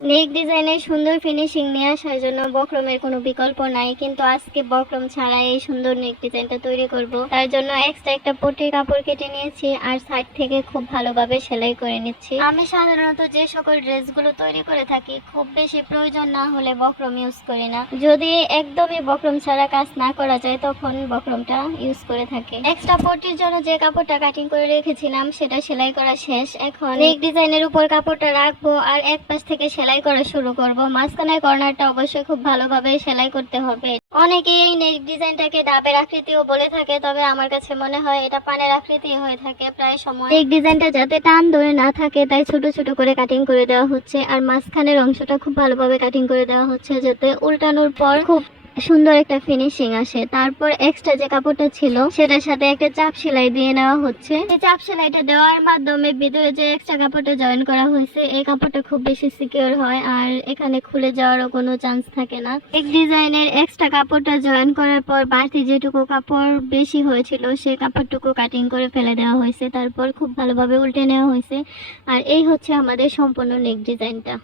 নেক ডিজাইনে সুন্দর ফিনিশিং নিয়ে আসার জন্য বক্রমের কোনো বিকল্প নাই, কিন্তু আজকে বক্রম ছাড়া এই সুন্দর নেক ডিজাইনটা তৈরি করব। তার জন্য এক্সট্রা একটা পটির কাপড় কেটে নিয়েছি আর সাইড থেকে খুব ভালোভাবে সেলাই করে নিচ্ছি। আমি সাধারণত যে সকল ড্রেসগুলো তৈরি করে থাকি খুব বেশি প্রয়োজন না হলে বক্রম ইউজ করি না। যদি একদমই বক্রম ছাড়া কাজ না করা যায় তখন বক্রমটা ইউজ করে থাকি। এক্সট্রা পটির জন্য যে কাপড়টা কাটিং করে রেখেছিলাম সেটা সেলাই করা শেষ। এখন নেক ডিজাইনের উপর কাপড়টা রাখবো আর এক পাশ থেকে সেলাই করা শুরু করব। মাঝখানের কর্নারটা অবশ্যই খুব ভালোভাবে সেলাই করতে হবে। অনেকেই এই নেক ডিজাইনটাকে ডাবের আকৃতিও বলে থাকে, তবে আমার কাছে মনে হয় এটা পানের আকৃতি হয়ে থাকে প্রায় সময়। নেক ডিজাইনটা যাতে টান ধরে না থাকে তাই ছোট ছোট করে কাটিং করে দেওয়া হচ্ছে আর মাঝখানের অংশটা খুব ভালোভাবে কাটিং করে দেওয়া হচ্ছে যাতে উল্টানোর পর খুব সুন্দর একটা ফিনিশিং আসে। তারপর এক্সট্রা যে কাপড়টা ছিল সেটার সাথে একটা চাপ সেলাই দিয়ে নেওয়া হচ্ছে। এই চাপ সেলাইটা দেওয়ার মাধ্যমে ভিতরে যে এক্সট্রা কাপড়টা জয়েন করা হয়েছে এই কাপড়টা খুব বেশি সিকিউর হয় আর এখানে খুলে যাওয়ারও কোনো চান্স থাকে না। এক ডিজাইনের এক্সট্রা কাপড়টা জয়েন করার পর বাড়তি যেটুকু কাপড় বেশি হয়েছিল সেই কাপড়টুকু কাটিং করে ফেলে দেওয়া হয়েছে। তারপর খুব ভালোভাবে উল্টে নেওয়া হয়েছে আর এই হচ্ছে আমাদের সম্পূর্ণ নেক ডিজাইনটা।